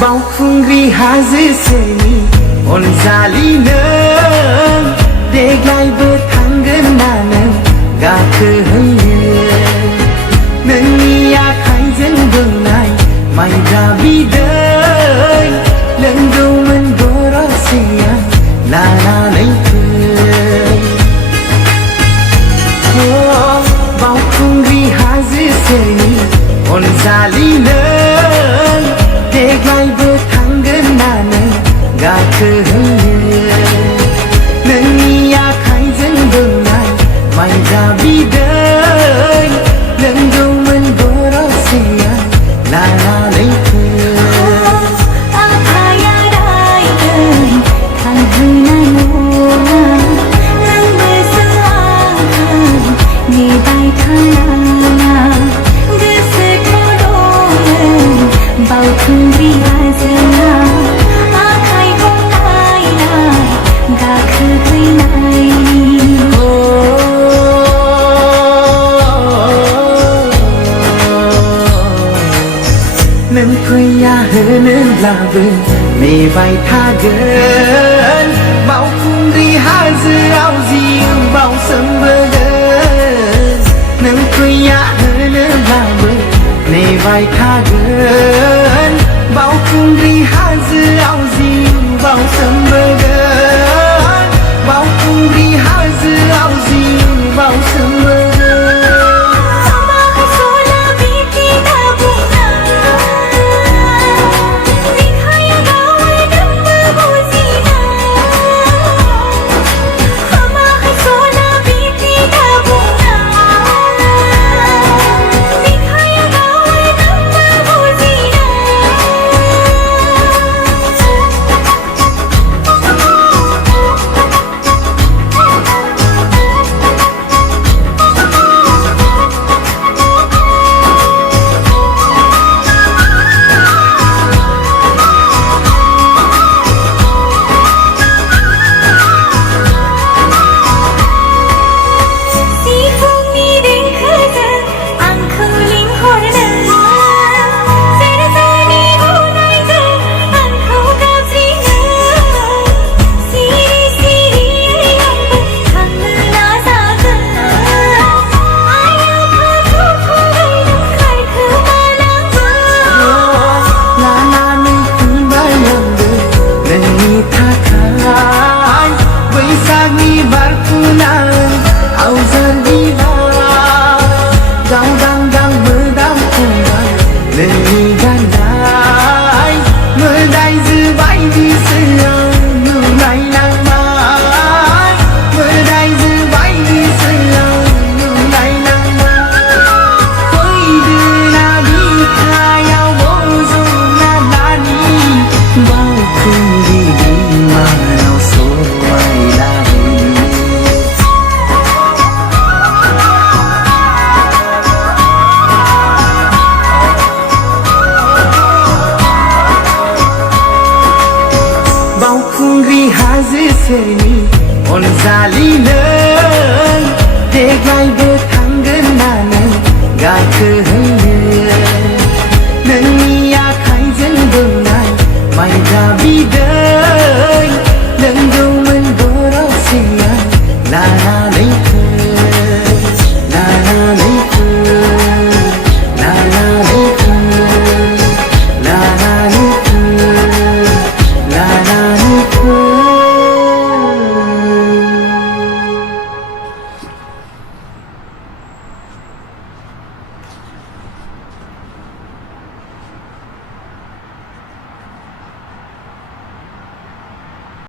बावखुंग्रि हाजोसेनि अनजालिनो देग्लायबो थांगोन ना नों गाखोहैनो नोंनि आखाइजों बोनाय माइब्रा बिदै लोंगौमोन गरसेया लानानै फै बावखुंग्रि हाजोसेनि अनजालिनो देग्लायबो थांगोन ना नों गाखोहैनो नोंनि आखाइजों बोनाय माइब्रा बिदै लोंगौमोन गरसेया लानानै फै आफाया रायगोन थांहोनाय नङा नोंबोसो आंखौ नेबाय थानाङा गोसोथ' दंमोन बावखुंग्रि हाजोआ आखाइ हमलायनाय गाखोहैनायनि नों फैया होनोब्लाबो नेबाय थागोन बावखुंग्रि हाजोआव जिउ बावसोमबोगोन नों फैया होनोब्लाबो नेबाय थागोन बावखुंग्रि हाजोआव जिउ बावसोमबोगोन